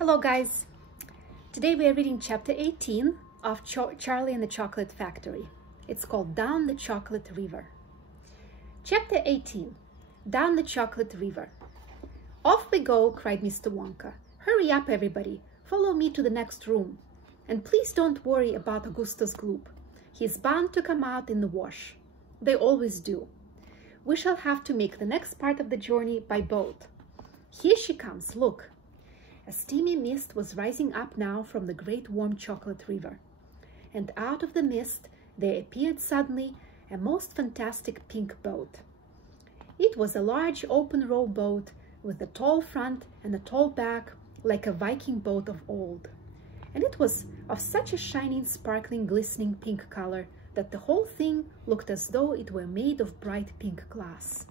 Hello guys! Today we are reading chapter 18 of Charlie and the Chocolate Factory. It's called Down the Chocolate River. Chapter 18, Down the Chocolate River. Off we go, cried Mr. Wonka. Hurry up everybody, follow me to the next room. And please don't worry about Augustus Gloop. He's bound to come out in the wash. They always do. We shall have to make the next part of the journey by boat. Here she comes, look. A steamy mist was rising up now from the great warm chocolate river, and out of the mist there appeared suddenly a most fantastic pink boat. It was a large open row boat with a tall front and a tall back like a Viking boat of old, and it was of such a shining, sparkling, glistening pink color that the whole thing looked as though it were made of bright pink glass.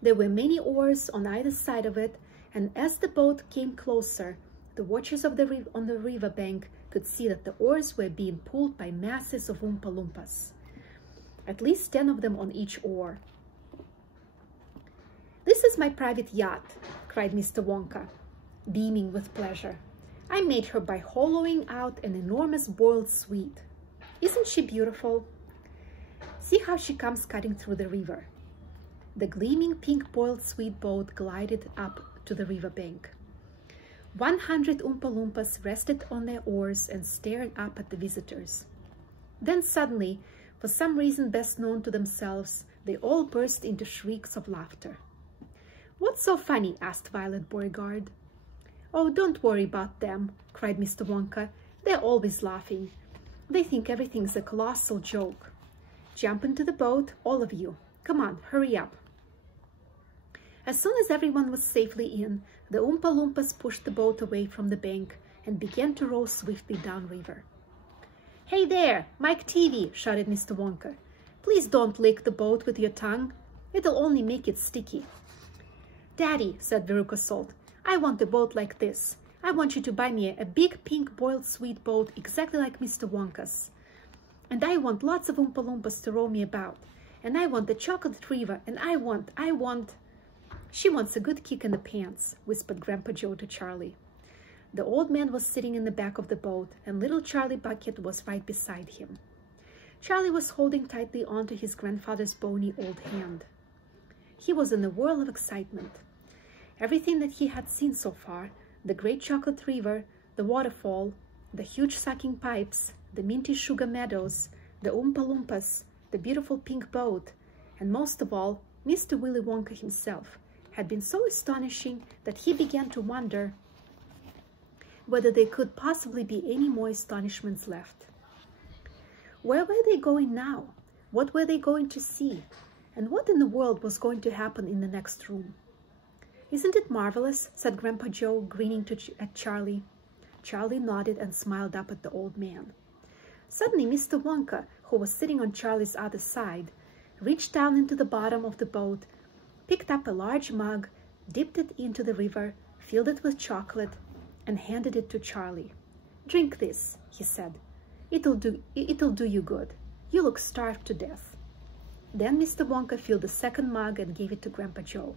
There were many oars on either side of it, and as the boat came closer, the watchers on the river bank could see that the oars were being pulled by masses of Oompa Loompas, at least 10 of them on each oar. "This is my private yacht," cried Mr. Wonka, beaming with pleasure. "I made her by hollowing out an enormous boiled sweet. Isn't she beautiful? See how she comes cutting through the river." The gleaming pink boiled sweet boat glided up to the river bank. 100 Oompa Loompas rested on their oars and stared up at the visitors. Then suddenly, for some reason best known to themselves, they all burst into shrieks of laughter. "What's so funny?" asked Violet Beauregarde. "Oh, don't worry about them," cried Mr. Wonka. "They're always laughing. They think everything's a colossal joke. Jump into the boat, all of you. Come on, hurry up." As soon as everyone was safely in, the Oompa Loompas pushed the boat away from the bank and began to row swiftly downriver. "Hey there, Mike Teavee!" shouted Mr. Wonka. "Please don't lick the boat with your tongue. It'll only make it sticky." "Daddy," said Veruca Salt, "I want a boat like this. I want you to buy me a big pink boiled sweet boat exactly like Mr. Wonka's. And I want lots of Oompa Loompas to row me about. And I want the chocolate river. And I want... "She wants a good kick in the pants," whispered Grandpa Joe to Charlie. The old man was sitting in the back of the boat, and little Charlie Bucket was right beside him. Charlie was holding tightly onto his grandfather's bony old hand. He was in a whirl of excitement. Everything that he had seen so far, the great chocolate river, the waterfall, the huge sucking pipes, the minty sugar meadows, the Oompa Loompas, the beautiful pink boat, and most of all, Mr. Willy Wonka himself, had been so astonishing that he began to wonder whether there could possibly be any more astonishments left. Where were they going now? What were they going to see? And what in the world was going to happen in the next room? "Isn't it marvelous?" said Grandpa Joe, grinning at Charlie. Charlie nodded and smiled up at the old man. Suddenly Mr. Wonka, who was sitting on Charlie's other side, reached down into the bottom of the boat, picked up a large mug, dipped it into the river, filled it with chocolate, and handed it to Charlie. "Drink this," he said. It'll do you good. You look starved to death." Then Mr. Wonka filled the second mug and gave it to Grandpa Joe.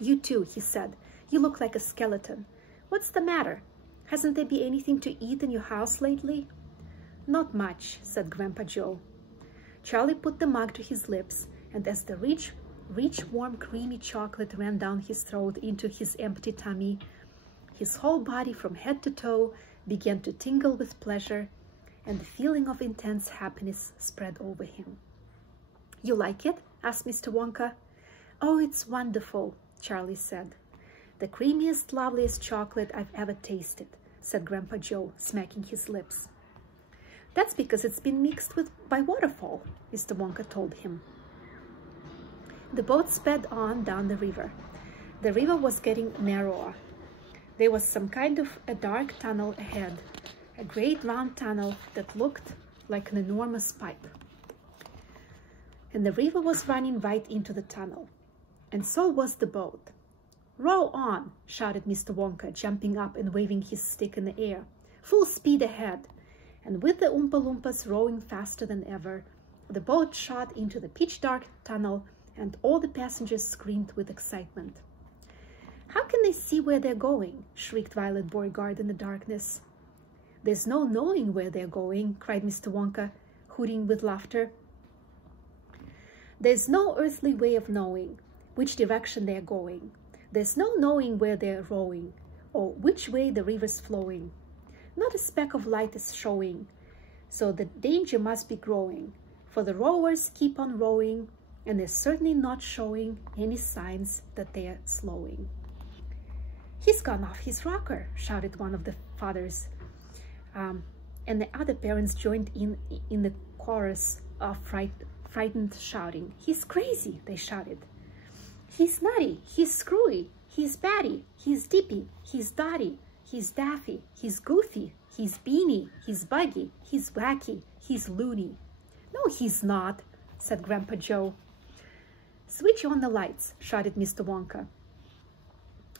"You too," he said. "You look like a skeleton. What's the matter? Hasn't there been anything to eat in your house lately?" "Not much," said Grandpa Joe. Charlie put the mug to his lips, and as the rich, warm, creamy chocolate ran down his throat into his empty tummy, his whole body from head to toe began to tingle with pleasure, and the feeling of intense happiness spread over him. "You like it?" asked Mr. Wonka. "Oh, it's wonderful," Charlie said. "The creamiest, loveliest chocolate I've ever tasted," said Grandpa Joe, smacking his lips. "That's because it's been mixed by waterfall," Mr. Wonka told him. The boat sped on down the river. The river was getting narrower. There was some kind of a dark tunnel ahead, a great round tunnel that looked like an enormous pipe. And the river was running right into the tunnel. And so was the boat. "Row on!" shouted Mr. Wonka, jumping up and waving his stick in the air. "Full speed ahead!" And with the Oompa Loompas rowing faster than ever, the boat shot into the pitch-dark tunnel, and all the passengers screamed with excitement. "How can can they see where they're going?" shrieked Violet Beauregarde in the darkness. "There's no knowing where they're going," cried Mr. Wonka, hooting with laughter. "There's no earthly way of knowing which direction they're going. There's no knowing where they're rowing, or which way the river's flowing. Not a speck of light is showing, so the danger must be growing, for the rowers keep on rowing, and they're certainly not showing any signs that they're slowing." "He's gone off his rocker," shouted one of the fathers, and the other parents joined in the chorus of frightened shouting. "He's crazy," they shouted. "He's nutty, he's screwy, he's batty, he's dippy, he's dotty, he's daffy, he's goofy, he's beany, he's buggy, he's wacky, he's loony." "No, he's not," said Grandpa Joe. "Switch on the lights," shouted Mr. Wonka.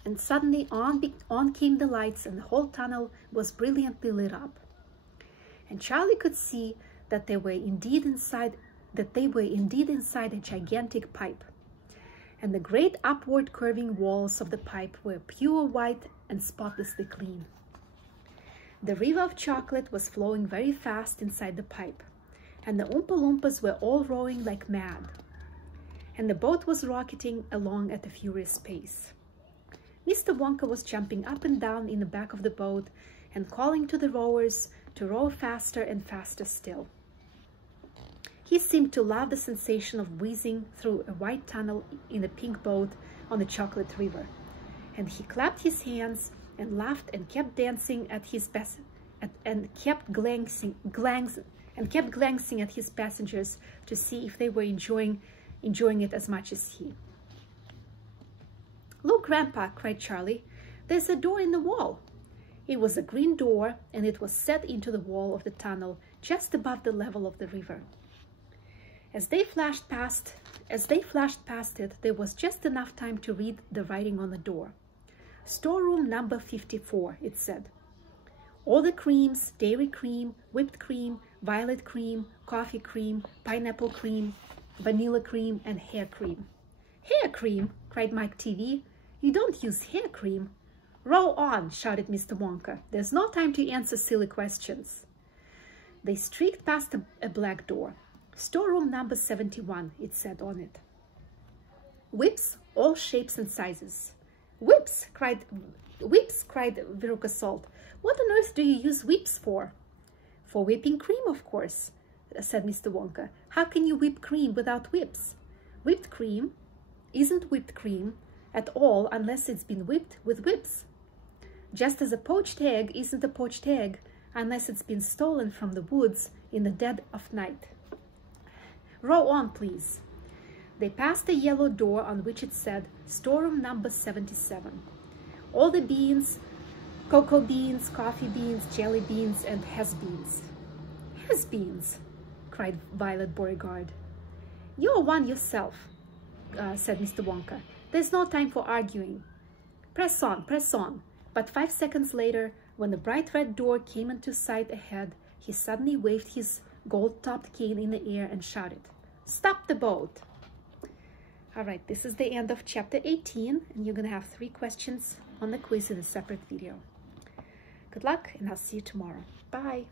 And suddenly on came the lights, and the whole tunnel was brilliantly lit up. And Charlie could see that they were indeed inside a gigantic pipe. And the great upward curving walls of the pipe were pure white and spotlessly clean. The river of chocolate was flowing very fast inside the pipe, and the Oompa Loompas were all rowing like mad. And the boat was rocketing along at a furious pace. Mr. Wonka was jumping up and down in the back of the boat and calling to the rowers to row faster and faster still. He seemed to love the sensation of whizzing through a white tunnel in a pink boat on the chocolate river, and he clapped his hands and laughed and kept dancing at his and kept glancing at his passengers to see if they were enjoying it as much as he. "Look, Grandpa," cried Charlie, "there's a door in the wall." It was a green door, and it was set into the wall of the tunnel just above the level of the river. As they flashed past it, there was just enough time to read the writing on the door. "Storeroom number 54, it said. "All the creams, dairy cream, whipped cream, violet cream, coffee cream, pineapple cream, vanilla cream, and hair cream." "Hair cream!" cried Mike TV. "You don't use hair cream." "Row on!" shouted Mr. Wonka. "There's no time to answer silly questions." They streaked past a black door. "Storeroom number 71, it said on it. "Whips, all shapes and sizes." "Whips!" cried Veruca Salt. "What on earth do you use whips for?" "For whipping cream, of course," said Mr. Wonka. "How can you whip cream without whips? Whipped cream isn't whipped cream at all unless it's been whipped with whips. Just as a poached egg isn't a poached egg unless it's been stolen from the woods in the dead of night. Row on, please." They passed a yellow door on which it said "Storeroom number 77. All the beans, cocoa beans, coffee beans, jelly beans, and has-beens." "Has-beens!" cried Violet Beauregarde. "You're one yourself," said Mr. Wonka. "There's no time for arguing. Press on, press on." But 5 seconds later, when the bright red door came into sight ahead, he suddenly waved his gold-topped cane in the air and shouted, "Stop the boat!" All right, this is the end of chapter 18, and you're going to have 3 questions on the quiz in a separate video. Good luck, and I'll see you tomorrow. Bye!